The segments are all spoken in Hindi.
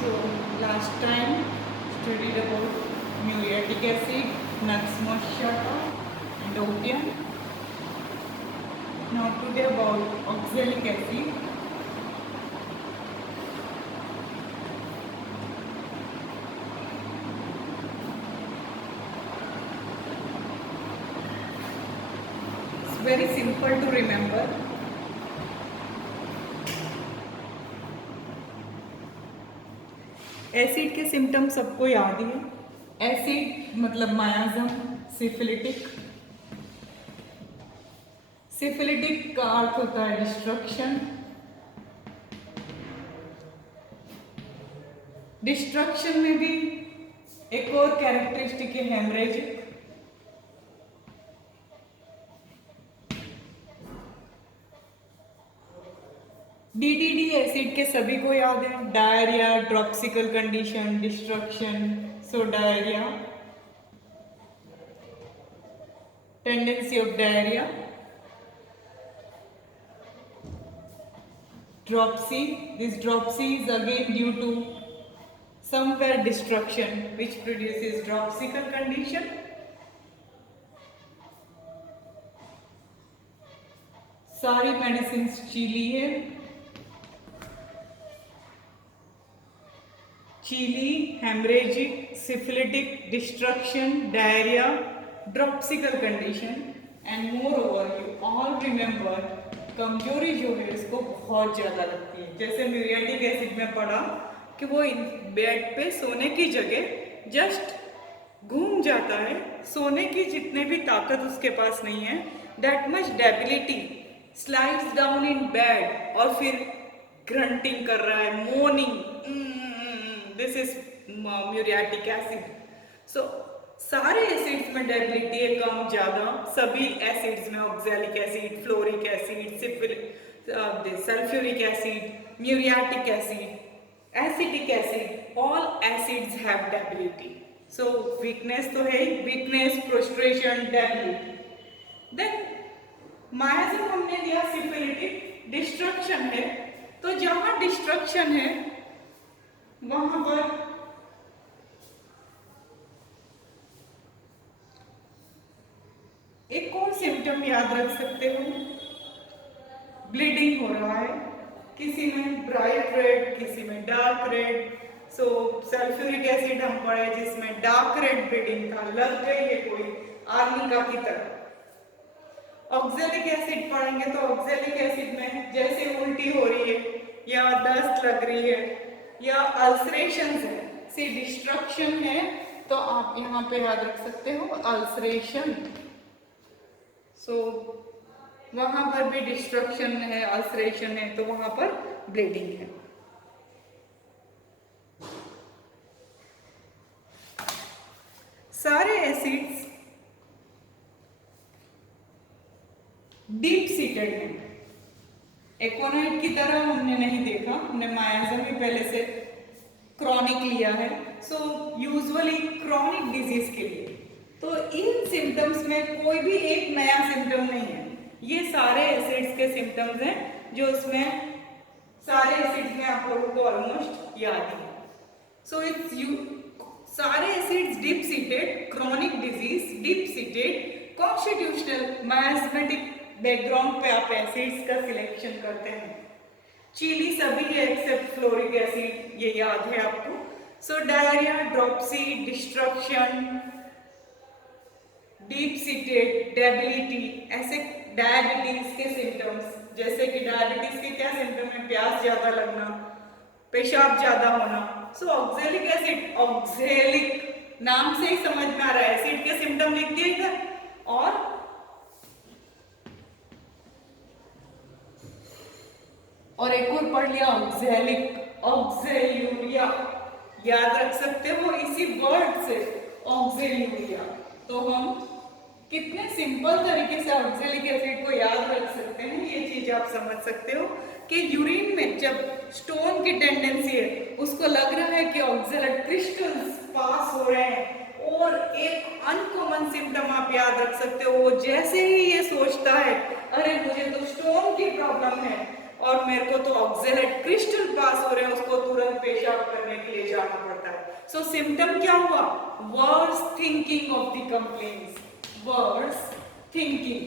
So last time studied about muriatic acid, Nux moscata and opium. Now today about oxalic acid. It's very simple to remember. Acid के सिम्टम सबको याद ही है। एसिड मतलब मायाजम, सिफिलिटिक। सिफिलिटिक का अर्थ होता है डिस्ट्रक्शन। डिस्ट्रक्शन में भी एक और कैरेक्टरिस्टिक है हेमरेजिक। डीडीडी एसिड के सभी को याद है। Diarrhoea, dropsical condition, destruction. So diarrhoea, tendency of diarrhoea. Dropsy, this dropsy is again due to somewhere destruction which produces dropsical condition. सारी मेडिसिन चीली है। Chilly, haemorrhagic, syphilitic, destruction, diarrhoea, dropsical condition and moreover you all remember कमजोरी जो है इसको बहुत ज़्यादा लगती है। जैसे म्यूरियाटिक एसिड में पढ़ा कि वो बेड पे सोने की जगह जस्ट घूम जाता है, सोने की जितने भी ताकत उसके पास नहीं है, that much debility, slides down in bed और फिर ग्रंटिंग कर रहा है, moaning, this is muriatic acid. So सारे एसिड्स में डेबिलिटी है कम ज़्यादा, सभी एसिड्स में oxalic acid, fluoric acid, sulphuric acid, muriatic acid, acetic acid, all acids have debility. So weakness तो है, weakness, prostration, debility. Then miasm हमने दिया सिफिलिटिक, डिस्ट्रक्शन है। तो जहां डिस्ट्रक्शन है वहां पर एक और सिम्टम याद रख सकते हो, ब्लीडिंग हो रहा है, किसी में ब्राइट रेड, किसी में डार्क रेड। सो सल्फ्यूरिक एसिड हम पढ़े जिसमें डार्क रेड ब्लीडिंग था, लग गई है कोई आर्निका की तरह। ऑक्सैलिक एसिड पढ़ेंगे तो ऑक्सैलिक एसिड में जैसे उल्टी हो रही है या दस्त लग रही है या अल्सरेशन है, सी डिस्ट्रक्शन है, तो आप यहाँ पे याद रख सकते हो अल्सरेशन। सो वहां पर भी डिस्ट्रक्शन है, अल्सरेशन है, तो वहां पर ब्लीडिंग है। सारे एसिड्स डीप सीटेड हैं। एकोनाइट की तरह हमने नहीं देखा, हमने मायाजम ही पहले से क्रॉनिक लिया है। सो यूजुअली क्रॉनिक डिजीज के लिए तो इन सिम्टम्स में कोई भी एक नया सिम्टम नहीं है, ये सारे एसिड्स के सिम्टम्स हैं जो इसमें सारे एसिड्स में आप लोगों को ऑलमोस्ट याद है। सो इट्स यू सारे acids deep seated, chronic disease, deep seated, constitutional, miasmatic background पे आप एसिड्स का सिलेक्शन करते हैं। चीली सभी है एक्सेप्ट फ्लोरिक एसिड, ये याद है आपको। So diarrhoea, dropsy, destruction, deep seated, debility, ऐसे डायबिटीज के सिम्टम्स, जैसे कि डायबिटीज के क्या सिम्टम है, प्यास ज्यादा लगना, पेशाब ज्यादा होना। सो ऑक्सैलिक एसिड, ऑक्सैलिक नाम से ही समझ में आ रहा है, एसिड के सिम्टम लिख दिए इधर। और एक और पढ़ लिया ऑक्सैलिक, ऑक्सैल्यूरिया, याद रख सकते हो इसी वर्ड से ऑक्सैल्यूरिया। तो हम कितने सिंपल तरीके से ऑक्सैलिक एसिड को याद रख सकते हैं, ये चीज आप समझ सकते हो कि यूरिन में जब स्टोन की टेंडेंसी है, उसको लग रहा है कि ऑक्सैलेट क्रिस्टल्स पास हो रहे हैं। और एक अनकॉमन सिम्टम आप याद रख सकते हो, वो जैसे ही ये सोचता है अरे मुझे तो स्टोन की प्रॉब्लम है, और मेरे को तो ऑक्जेलेट क्रिस्टल पास हो रहे हैं, उसको तुरंत पेशाब करने के लिए जाना पड़ता है। सो सिम्टम क्या हुआ? Worse thinking of the complaints, worse thinking,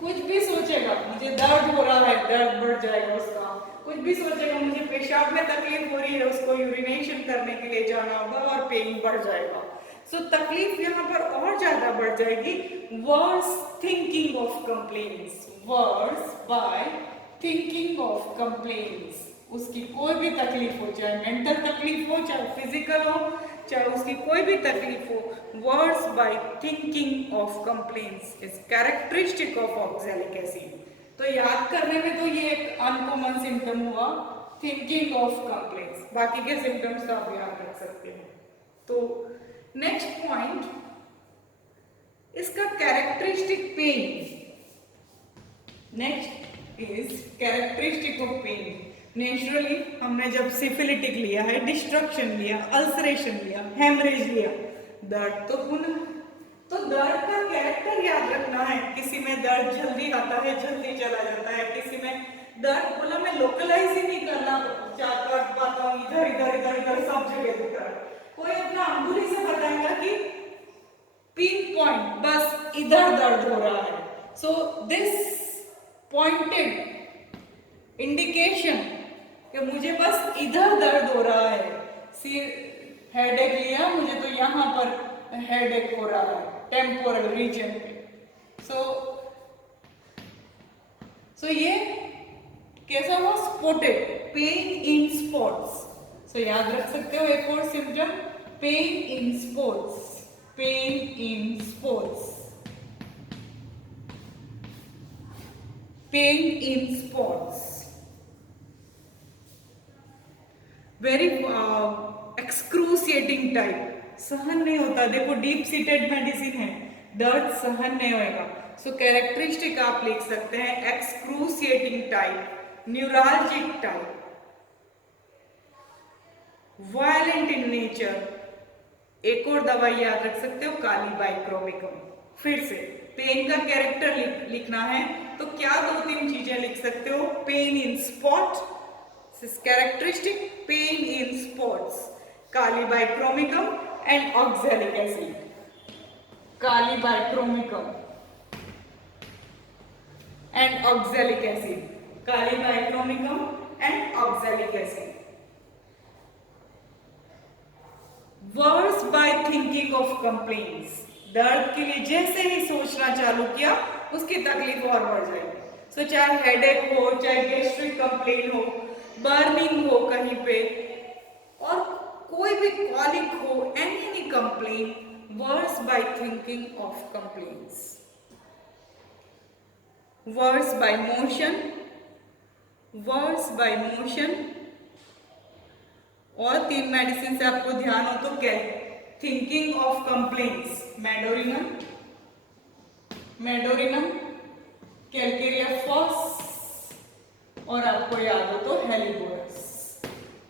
कुछ भी सोचेगा मुझे दर्द हो रहा है, दर्द बढ़ जाएगा उसका, कुछ भी सोचेगा मुझे पेशाब में तकलीफ हो रही है, उसको यूरिनेशन करने के लिए जाना होगा और पेन बढ़ जाएगा। सो तकलीफ यहाँ पर और ज्यादा बढ़ जाएगी। Worse thinking of complaints, worse by thinking of complaints, उसकी कोई भी तकलीफ हो, चाहे मेंटल तकलीफ हो, चाहे फिजिकल हो, चाहे उसकी कोई भी तकलीफ हो, worse by thinking of complaints is characteristic of oxalic acid. तो याद करने में तो ये एक अनकॉमन सिम्टम हुआ, थिंकिंग ऑफ कंप्लेंट्स, बाकी के सिम्टम्स तो आप याद रख सकते हैं। तो नेक्स्ट पॉइंट, इसका characteristic pain, next is characteristic of pain. Naturally हमने जब सिफिलिटिक लिया है, डिस्ट्रक्शन लिया, अल्सरेशन लिया, हेमरेज लिया, दर्द तो होना, तो दर्द का कैरेक्टर याद रखना है। किसी में दर्द जल्दी आता है, जल्दी चला जाता है, किसी में दर्द बोला मैं लोकलाइज ही नहीं करना चाहता पाता हूँ, इधर इधर इधर इधर सब जगह दिख रहा है। कोई अपना अंगुली से बताएगा कि पिन पॉइंट, बस इधर दर्द हो रहा है। सो दिस पॉइंटेड इंडिकेशन कि मुझे बस इधर दर्द हो रहा है, सिर हेडेक लिया मुझे तो यहाँ पर हेडेक हो रहा है, टेम्पोरल रीजन पे। सो ये कैसा हुआ? Spotted, pain in spots. So याद रख सकते हो एक और symptom, pain in spots, pain in spots, pain in spots, very excruciating type, सहन नहीं होता। देखो डीप सीटेड मेडिसिन है, दर्द सहन नहीं होएगा। सो कैरेक्टरिस्टिक आप लिख सकते हैं, excruciating type, neuralgic type, violent in nature. एक और दवाई याद रख सकते हो, कालीबाइक्रोमिकम। फिर से पेन का कैरेक्टर लिखना है तो क्या दो तीन चीजें लिख सकते हो, pain in spot, characteristic pain in spots, kali bichromicum and oxalic acid, kali bichromicum and oxalic acid, kali bichromicum and oxalic acid. Worse by thinking of complaints, दर्द के लिए जैसे ही सोचना चालू किया उसकी तकलीफ और बढ़ जाएगी। सो चाहे हेडेक हो, चाहे गैस्ट्रिक कंप्लेन हो, बर्निंग हो कहीं पे, और कोई भी कॉलिक हो, any complain, worse by thinking of complaints, worse by motion, worse by motion. और तीन मेडिसिन से आपको ध्यान हो तो क्या, thinking of complaints, medorrhinum, medorrhinum, calcarea phos, और आपको याद हो तो helleborus,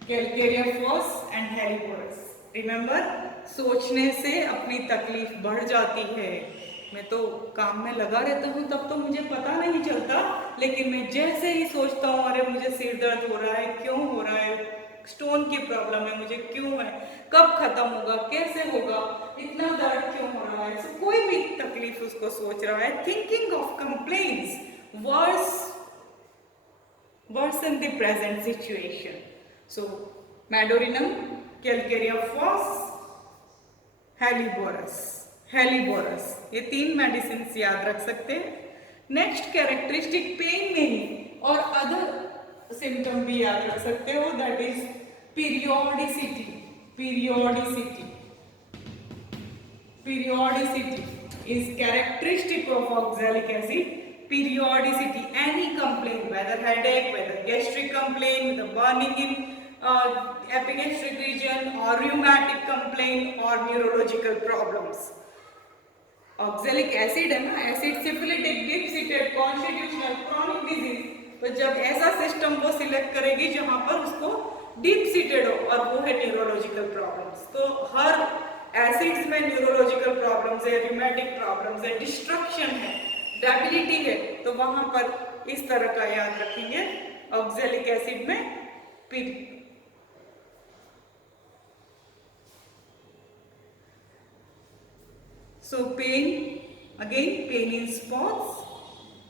calcarea phos and helleborus. Remember, सोचने से अपनी तकलीफ बढ़ जाती है। मैं तो काम में लगा रहता हूँ तब तो मुझे पता नहीं चलता, लेकिन मैं जैसे ही सोचता हूँ अरे मुझे सिर दर्द हो रहा है, क्यों हो रहा है, स्टोन की प्रॉब्लम है मुझे, क्यों है, कब खत्म होगा, कैसे होगा, इतना दर्द क्यों हो रहा है, so, कोई भी तकलीफ उसको सोच रहा है। Thinking of complaints worsen the present situation. So medorrhinum, calcarea phos, helleborus, ये तीन मेडिसिन याद रख सकते हैं। नेक्स्ट कैरेक्टरिस्टिक पेन में ही और अदर सिम्टम भी याद रख सकते हो, that is periodicity, periodicity, periodicity is characteristic of oxalic acid. Periodicity, any complaint, whether headache, whether gastric complaint, whether burning in epigastric region, or rheumatic complaint, or neurological problems. Oxalic acid है ना, acid syphilitic, deep seated, constitutional, chronic disease। तो जब ऐसा सिस्टम वो सिलेक्ट करेगी जहां पर उसको डीप सीटेड हो और वो है न्यूरोलॉजिकल प्रॉब्लम्स। तो हर एसिड्स में न्यूरोलॉजिकल प्रॉब्लम्स है, रिमेटिक प्रॉब्लम्स है, डिस्ट्रक्शन है, डेबिलिटी है, तो वहां पर इस तरह का याद रखेंगे, ऑक्जेलिक एसिड में So pain, again pain in spots,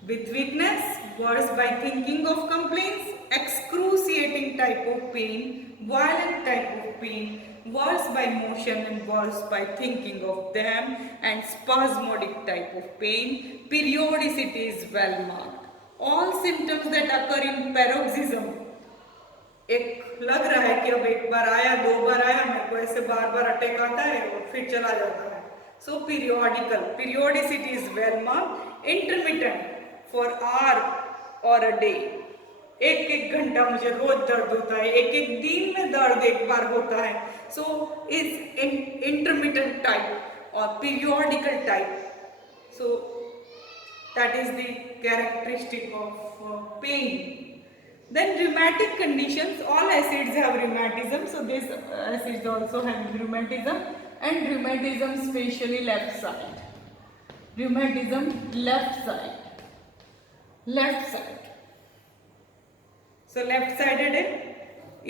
with weakness, worse by thinking of complaints, excruciating type of pain, violent type of pain, worse by motion and worse by thinking of them, and spasmodic type of pain. Periodicity is well marked. All symptoms that occur in paroxysm, एक लग रहा है कि अब एक बार आया, दो बार आया, मेरे को ऐसे बार बार अटैक आता है और फिर चला जाता है. So periodicity is well marked. Intermittent for hour or a day. एक एक घंटा मुझे रोज दर्द होता है, एक एक दिन में दर्द एक बार होता है. So is intermittent type or periodical type. So that is the characteristic of pain. Then rheumatic conditions, all acids have rheumatism, so these acids also have rheumatism, and rheumatism especially left side. Rheumatism left side. Left side. So left sided है.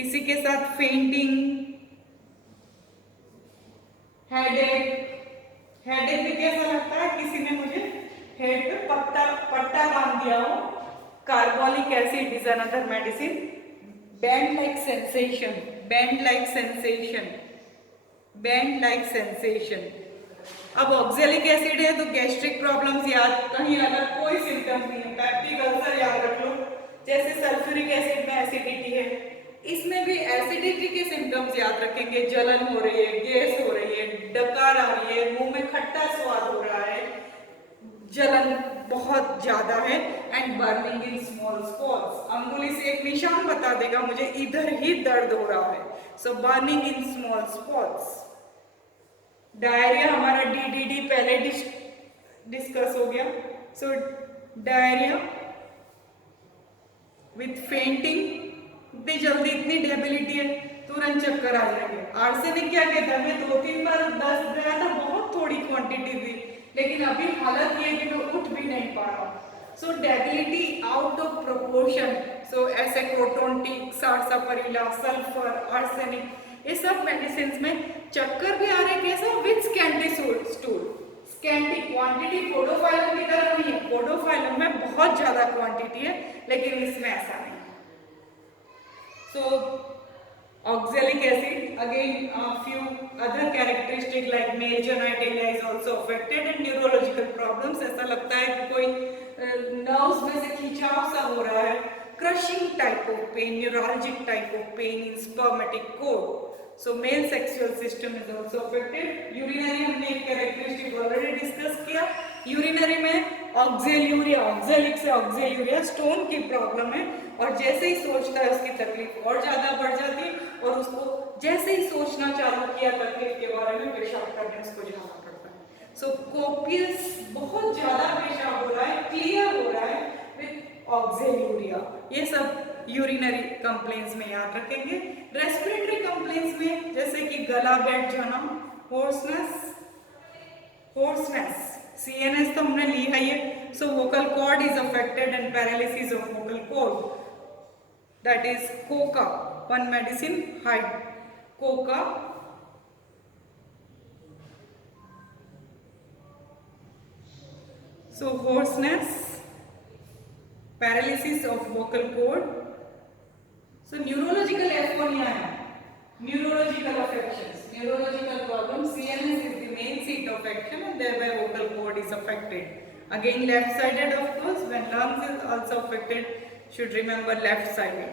इसी के साथ fainting, headache. Headache में कैसा लगता है? किसी ने मुझे हेड पे पट्टा बांध दिया हो. Carbolic acid is another medicine. Band-like sensation, band-like sensation, band-like sensation. अब ऑक्जेलिक एसिड है तो गैस्ट्रिक प्रॉब्लम्स याद, कहीं अगर कोई सिम्टम्स नहीं है, पैप्टिक अल्सर याद रख लो. जैसे सल्फ्यूरिक एसिड में एसिडिटी है, इसमें भी एसिडिटी के सिम्टम्स याद रखेंगे. जलन हो रही है, गैस हो रही है, डकार आ रही है, मुंह में खट्टा स्वाद हो रहा है, जलन बहुत ज्यादा है, and burning in small spots. अंगुली से एक निशान बता देगा मुझे इधर ही दर्द हो रहा है. So burning in small spots. Diarrhoea हमारा डीडीडी पहले डिस्कस हो गया. सो डायरिया विथ फेंटिंग, इतनी जल्दी इतनी डेबिलिटी है, तुरंत चक्कर आ जाएंगे. आर्सेनिक क्या कहता है, मैं 2-3 बार दर्द गया था, बहुत थोड़ी क्वांटिटी थी, लेकिन अभी हालत ये कि मैं उठ भी नहीं पा रहा. सो डेबिलिटी आउट ऑफ प्रोपोर्शन. सो ऐसे क्रोटोनटिक, सार्सापरिला, सल्फर, आर्सेनिक, ये सब मेडिसिन में चक्कर भी आ रहे. कैसा? With scanty stool. Scanty quantity podophyllum की तरह नहीं है. पोडोफाइलम में बहुत ज्यादा क्वांटिटी है, लेकिन इसमें ऐसा नहीं. सो oxalic acid, again few other characteristic like male genitalia is also affected, and neurological problems. ऐसा लगता है कि कोई नर्व्स में से खिंचाव सा हो रहा है. crushing type of pain, neuralgic type of pain in spermatic cord. So male sexual system is also affected. urinary हमने एक characteristic already discuss किया. urinary में ऑक्जेल्यूरिया, ऑक्जेलिक से ऑक्जेल्यूरिया, स्टोन की प्रॉब्लम है, और जैसे ही सोचता है उसकी तकलीफ और ज्यादा बढ़ जाती है, और उसको जैसे ही सोचना चालू किया तकलीफ के बारे में, पेशाब करने उसको जाना पड़ता है. सो कोपियस, बहुत ज्यादा पेशाब हो रहा है, क्लियर हो रहा है विथ ऑक्जेल्यूरिया. ये सब यूरिनरी कंप्लेंट्स में याद रखेंगे. रेस्पिरेटरी कंप्लेंट्स में जैसे कि गला बैठ जाना, होर्सनेस, CNS तो हमने ली है ये. So vocal cord is affected and paralysis of vocal cord, that is coca. One medicine hide coca. So hoarseness, paralysis of vocal cord. So neurological aphonia है, neurological affections, neurological problems. CNS is the main seat of action, and thereby vocal cord is affected. Again left-sided, of course. When lungs is also affected, should remember left-sided.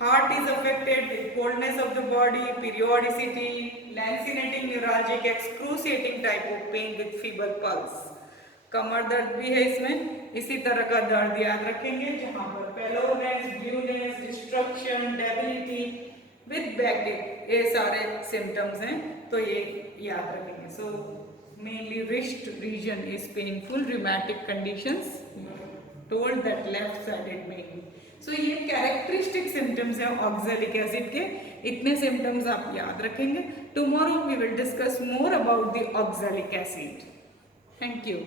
Heart is affected with coldness of the body, periodicity, lancinating, neuralgic, excruciating type of pain with feeble pulse. कमर दर्द भी है इसमें. इसी तरह का दर्द याद रखेंगे जहाँ पर paleness, blueness, destruction, debility with backache, ये सारे सिम्टम्स हैं, तो ये याद रखेंगे. So mainly wrist region is painful. rheumatic conditions told that left sided mainly. So ये कैरेक्टरिस्टिक सिम्टम्स हैं ऑक्जेलिक एसिड के. इतने सिम्टम्स आप याद रखेंगे. Tomorrow we will discuss more about the oxalic acid. Thank you.